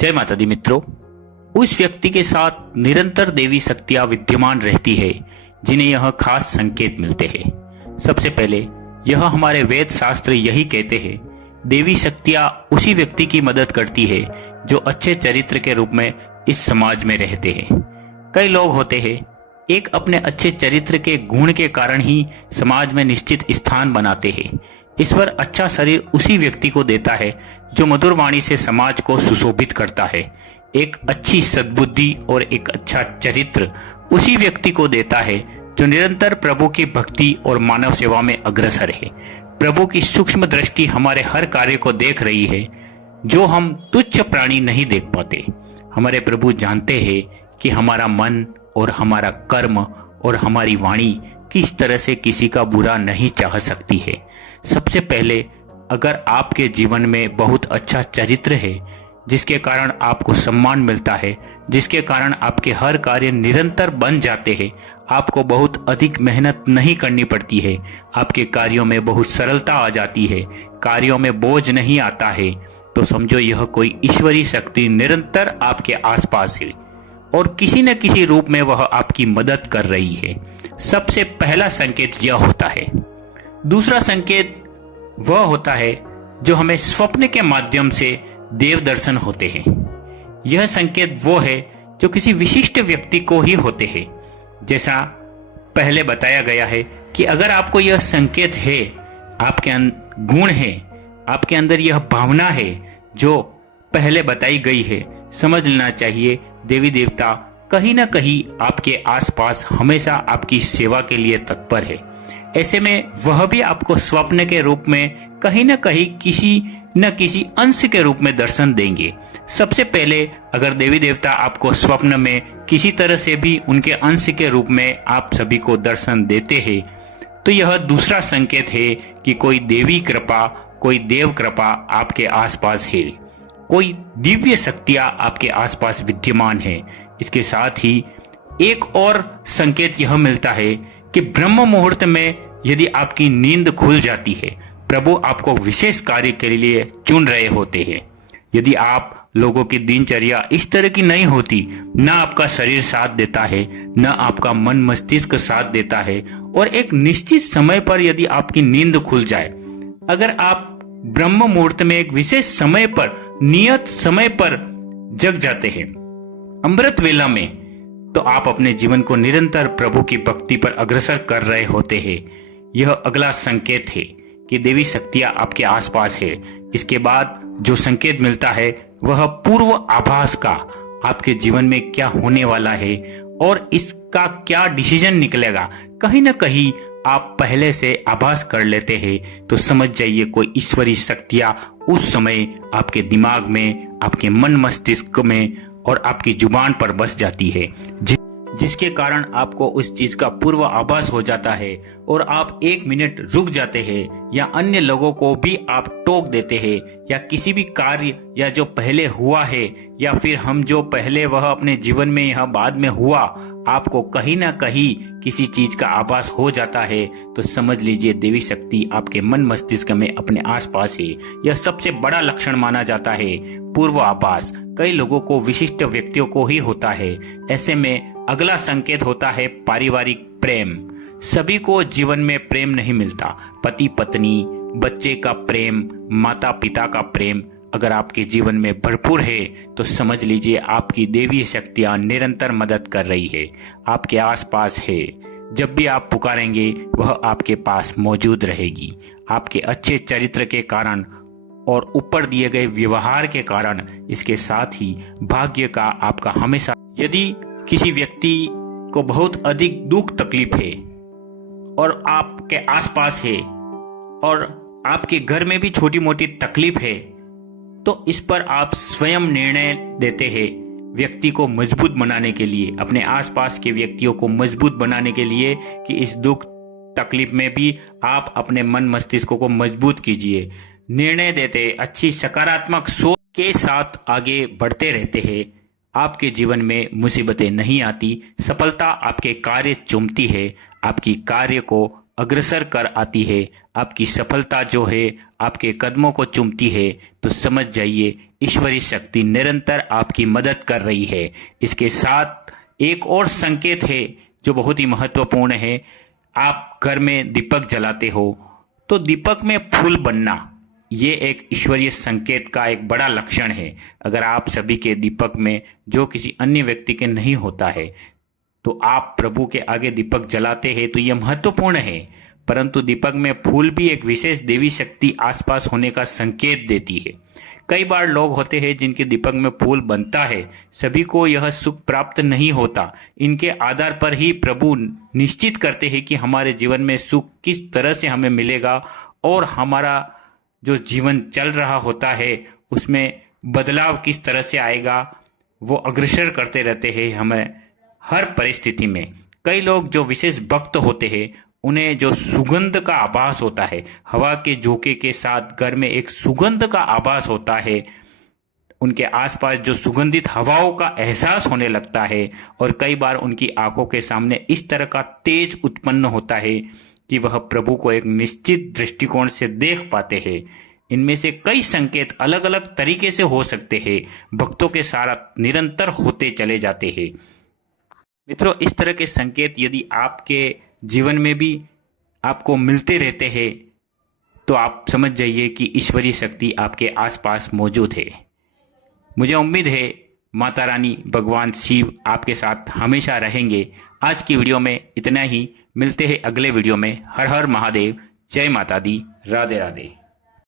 जय माता दी मित्रों। उस व्यक्ति के साथ निरंतर देवी शक्तियां विद्यमान रहती है जिन्हें यह खास संकेत मिलते हैं। सबसे पहले यह हमारे वेद शास्त्र यही कहते हैं, देवी शक्तियां उसी व्यक्ति की मदद करती है जो अच्छे चरित्र के रूप में इस समाज में रहते हैं। कई लोग होते हैं, एक अपने अच्छे चरित्र के गुण के कारण ही समाज में निश्चित स्थान बनाते हैं। ईश्वर अच्छा शरीर उसी व्यक्ति को देता है जो मधुर वाणी से समाज को सुशोभित करता है। एक अच्छी सद्बुद्धि और एक अच्छा चरित्र उसी व्यक्ति को देता है जो निरंतर प्रभु की भक्ति और मानव सेवा में अग्रसर है। प्रभु की सूक्ष्म दृष्टि हमारे हर कार्य को देख रही है जो हम तुच्छ प्राणी नहीं देख पाते। हमारे प्रभु जानते हैं कि हमारा मन और हमारा कर्म और हमारी वाणी किस तरह से किसी का बुरा नहीं चाह सकती है। सबसे पहले, अगर आपके जीवन में बहुत अच्छा चरित्र है जिसके कारण आपको सम्मान मिलता है, जिसके कारण आपके हर कार्य निरंतर बन जाते हैं, आपको बहुत अधिक मेहनत नहीं करनी पड़ती है, आपके कार्यों में बहुत सरलता आ जाती है, कार्यों में बोझ नहीं आता है, तो समझो यह कोई ईश्वरीय शक्ति निरंतर आपके आसपास है और किसी न किसी रूप में वह आपकी मदद कर रही है। सबसे पहला संकेत यह होता है। दूसरा संकेत वह होता है जो हमें स्वप्न के माध्यम से देव दर्शन होते हैं। यह संकेत वो है जो किसी विशिष्ट व्यक्ति को ही होते हैं। जैसा पहले बताया गया है कि अगर आपको यह संकेत है, आपके गुण है, आपके अंदर यह भावना है जो पहले बताई गई है, समझ लेना चाहिए देवी देवता कहीं ना कहीं आपके आसपास हमेशा आपकी सेवा के लिए तत्पर है। ऐसे में वह भी आपको स्वप्न के रूप में कहीं न कहीं किसी न किसी अंश के रूप में दर्शन देंगे। सबसे पहले, अगर देवी देवता आपको स्वप्न में किसी तरह से भी उनके अंश के रूप में आप सभी को दर्शन देते हैं, तो यह दूसरा संकेत है कि कोई देवी कृपा, कोई देव कृपा आपके आसपास है, कोई दिव्य शक्तियां आपके आसपास विद्यमान है। इसके साथ ही एक और संकेत यह मिलता है कि ब्रह्म मुहूर्त में यदि आपकी नींद खुल जाती है, प्रभु आपको विशेष कार्य के लिए चुन रहे होते हैं। यदि आप लोगों की दिनचर्या इस तरह की नहीं होती, न आपका शरीर साथ देता है, न आपका मन मस्तिष्क साथ देता है, और एक निश्चित समय पर यदि आपकी नींद खुल जाए, अगर आप ब्रह्म मुहूर्त में एक विशेष समय पर, नियत समय पर जग जाते हैं, अमृत वेला में, तो आप अपने जीवन को निरंतर प्रभु की भक्ति पर अग्रसर कर रहे होते हैं। यह अगला संकेत है कि देवी शक्तियां आपके आसपास है। इसके बाद जो संकेत मिलता है वह पूर्व आभास का, आपके जीवन में क्या होने वाला है और इसका क्या डिसीजन निकलेगा, कहीं ना कहीं आप पहले से आभास कर लेते हैं। तो समझ जाइए कोई ईश्वरीय शक्तियां उस समय आपके दिमाग में, आपके मन मस्तिष्क में और आपकी जुबान पर बस जाती है, जिसके कारण आपको उस चीज का पूर्व आभास हो जाता है और आप एक मिनट रुक जाते हैं, या अन्य लोगों को भी आप टोक देते हैं, या किसी भी कार्य या जो पहले हुआ है, या फिर हम जो पहले वह अपने जीवन में यह बाद में हुआ, आपको कहीं ना कहीं किसी चीज का आभास हो जाता है, तो समझ लीजिए देवी शक्ति आपके मन मस्तिष्क में अपने आसपास है। यह सबसे बड़ा लक्षण माना जाता है, पूर्व आभास। कई लोगों को, विशिष्ट व्यक्तियों को ही होता है। ऐसे में अगला संकेत होता है पारिवारिक प्रेम। सभी को जीवन में प्रेम नहीं मिलता। पति पत्नी, बच्चे का प्रेम, माता पिता का प्रेम अगर आपके जीवन में भरपूर है, तो समझ लीजिए आपकी देवी शक्तियां निरंतर मदद कर रही है, आपके आसपास है। जब भी आप पुकारेंगे वह आपके पास मौजूद रहेगी। आपके अच्छे चरित्र के कारण और ऊपर दिए गए व्यवहार के कारण, इसके साथ ही भाग्य का आपका हमेशा, यदि किसी व्यक्ति को बहुत अधिक दुख तकलीफ है और आपके आसपास है और आपके घर में भी छोटी मोटी तकलीफ है, तो इस पर आप स्वयं निर्णय देते हैं व्यक्ति को मजबूत बनाने के लिए, अपने आसपास के व्यक्तियों को मजबूत बनाने के लिए, कि इस दुख तकलीफ में भी आप अपने मन मस्तिष्क को मजबूत कीजिए। निर्णय देते, अच्छी सकारात्मक सोच के साथ आगे बढ़ते रहते हैं। आपके जीवन में मुसीबतें नहीं आती, सफलता आपके कार्य चूमती है, आपकी कार्य को अग्रसर कर आती है, आपकी सफलता जो है आपके कदमों को चूमती है, तो समझ जाइए ईश्वरीय शक्ति निरंतर आपकी मदद कर रही है। इसके साथ एक और संकेत है जो बहुत ही महत्वपूर्ण है। आप घर में दीपक जलाते हो तो दीपक में फूल बनना, ये एक ईश्वरीय संकेत का एक बड़ा लक्षण है। अगर आप सभी के दीपक में जो किसी अन्य व्यक्ति के नहीं होता है तो आप प्रभु के आगे दीपक जलाते हैं, तो यह महत्वपूर्ण है। परंतु दीपक में फूल भी एक विशेष देवी शक्ति आसपास होने का संकेत देती है। कई बार लोग होते हैं जिनके दीपक में फूल बनता है, सभी को यह सुख प्राप्त नहीं होता। इनके आधार पर ही प्रभु निश्चित करते हैं कि हमारे जीवन में सुख किस तरह से हमें मिलेगा और हमारा जो जीवन चल रहा होता है उसमें बदलाव किस तरह से आएगा। वो अग्रसर करते रहते हैं हमें हर परिस्थिति में। कई लोग जो विशेष भक्त होते हैं उन्हें जो सुगंध का आभास होता है, हवा के झोंके के साथ घर में एक सुगंध का आभास होता है, उनके आसपास जो सुगंधित हवाओं का एहसास होने लगता है और कई बार उनकी आंखों के सामने इस तरह का तेज उत्पन्न होता है कि वह प्रभु को एक निश्चित दृष्टिकोण से देख पाते हैं। इनमें से कई संकेत अलग अलग तरीके से हो सकते हैं, भक्तों के साथ निरंतर होते चले जाते हैं। मित्रों, इस तरह के संकेत यदि आपके जीवन में भी आपको मिलते रहते हैं तो आप समझ जाइए कि ईश्वरीय शक्ति आपके आसपास मौजूद है। मुझे उम्मीद है माता रानी भगवान शिव आपके साथ हमेशा रहेंगे। आज की वीडियो में इतना ही। मिलते हैं अगले वीडियो में। हर हर महादेव। जय माता दी। राधे राधे।